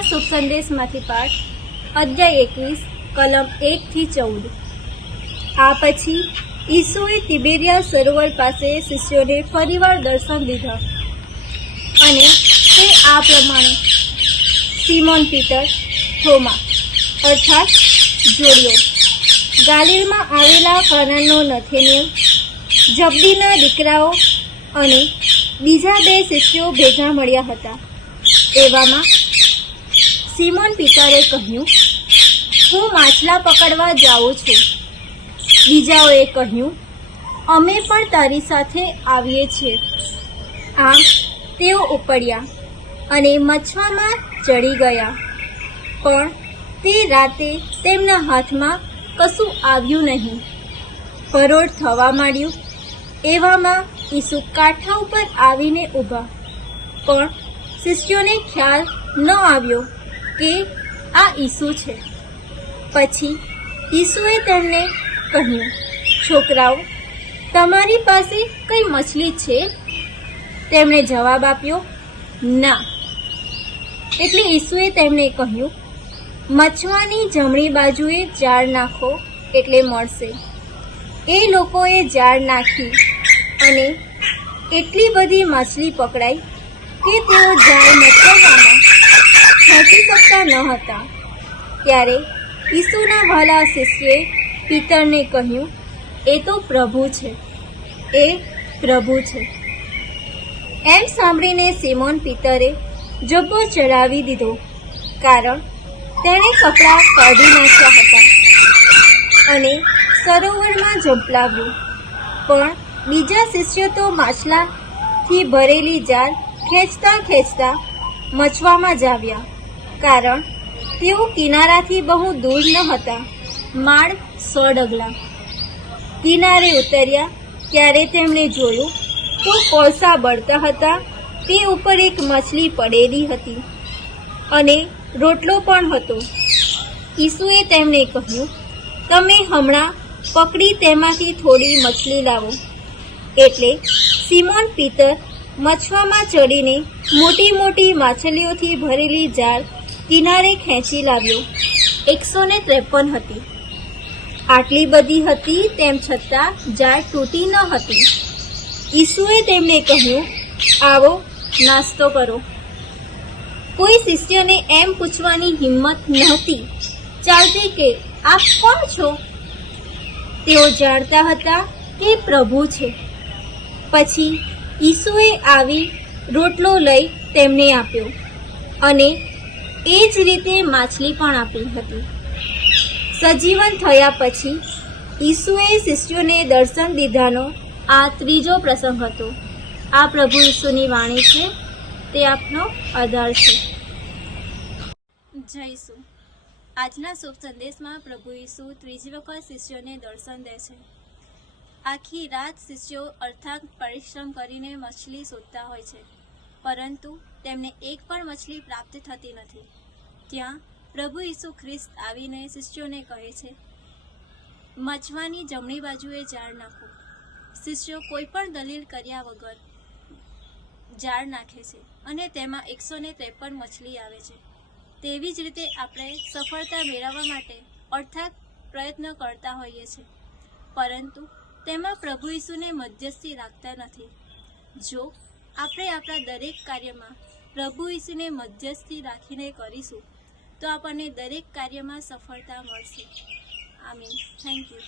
આજના શુભ સંદેશમાંથી પાઠ અધ્યાય 21 કલમ 1 થી 14। આ પછી ઈસુએ તિબેરિયા સરોવર પાસે શિષ્યોને ફરીવાર દર્શન દીધા અને તે આ પ્રમાણે: સિમોન પીટર, થોમા અર્થાત જોડિયો, ગાલિલમાં આવેલા કાનાનનો નથેનિયલ, જબદીના દીકરાઓ અને બીજા 2 શિષ્યો ભેગા મળ્યા હતા। એવામાં સિમોન પીટરે કહ્યું, હું માછલા પકડવા જાઉં છું। બીજાઓએ કહ્યું, અમે પણ તારી સાથે આવીએ છીએ। આમ તેઓ ઉપડ્યા અને મછવામાં ચડી ગયા, પણ તે રાતે તેમના હાથમાં કશું આવ્યું નહીં। પરોઢ થવા માંડ્યું। એવામાં ઈસુ કાંઠા ઉપર આવીને ઊભા, પણ શિષ્યોને ખ્યાલ ન આવ્યો કે આ ઈસુ છે। પછી ઈસુએ તેમને કહ્યું, છોકરાઓ, તમારી પાસે કઈ મછલી છે? તેમણે જવાબ આપ્યો, ના। એટલે ઈસુએ તેમને કહ્યું, મછવાની જમણી બાજુએ જાળ નાખો એટલે મળશે। એ લોકોએ જાળ નાખી અને એટલી બધી માછલી પકડાઈ કે તેઓ જાળ મચવામાં ખેંચી શકતા ન હતા। ત્યારે ઈસુના વહાલા શિષ્યએ પીતરને કહ્યું, એ તો પ્રભુ છે, એ પ્રભુ છે। એમ સાંભળીને સિમોન પીતરે જબ્બો ચડાવી દીધો, કારણ તેણે કપડાં કાઢી નાખ્યા હતા અને સરોવરમાં ઝંપલાવ્યું। પણ બીજા શિષ્યો તો માછલાથી ભરેલી જાળ ખેંચતા ખેંચતા મચવામાં જ આવ્યા, કારણ તેઓ કિનારાથી બહુ દૂર ન હતા, માળ 100 ડગલા। કિનારે ઉતર્યા ત્યારે તેમણે જોયું તો કોળસા બળતા હતા, તે ઉપર એક મછલી પડેલી હતી અને રોટલો પણ હતો। ઈસુએ તેમને કહ્યું, તમે હમણાં પકડી તેમાંથી થોડી મછલી લાવો। એટલે સિમોન પીતર મછવામાં ચડીને મોટી મોટી માછલીઓથી ભરેલી જાળ કિનારે ખેંચી લાવ્યો। 153 હતી। આટલી બધી હતી તેમ છતાં જાળ તૂટી ન હતી। ઈસુએ તેમને કહ્યું, આવો નાસ્તો કરો। કોઈ શિષ્યને એમ પૂછવાની હિંમત નહોતી ચાલતી કે આપ કોણ છો? તેઓ જાણતા હતા કે પ્રભુ છે। પછી ઈસુએ આવી રોટલો લઈ તેમને આપ્યો અને એ જ રીતે માછલી પણ આપી હતી। સજીવન થયા પછી ઈસુએ શિષ્યોને દર્શન દીધાનો આ 3જો પ્રસંગ હતો। આ પ્રભુ ઈસુની વાણી છે, તે આપનો આધાર છે। જય ઈસુ। આજના શુભ સંદેશમાં પ્રભુ ઈસુ 3જી વખત શિષ્યોને દર્શન દે છે। આખી રાત શિષ્યો અર્થાત પરિશ્રમ કરીને મછલી શોધતા હોય છે, પરંતુ તેમને એક પણ મછલી પ્રાપ્ત થતી નથી। ત્યાં પ્રભુ ઈસુ ખ્રિસ્ત આવીને શિષ્યોને કહે છે, મછવાની જમણી બાજુએ જાળ નાખો। શિષ્યો કોઈ પણ દલીલ કર્યા વગર જાળ નાખે છે અને તેમાં 153 મછલી આવે છે। તેવી જ રીતે આપણે સફળતા મેળવવા માટે અર્થાત પ્રયત્ન કરતા હોઈએ છીએ, પરંતુ તેમાં પ્રભુ ઈસુને મધ્યસ્થી રાખતા નથી। જો આપણે આપણા દરેક કાર્યમાં પ્રભુ ઈસુને મધ્યસ્થી રાખીને કરીશું તો આપણને દરેક કાર્યમાં સફળતા મળશે। આમીન। Thank you.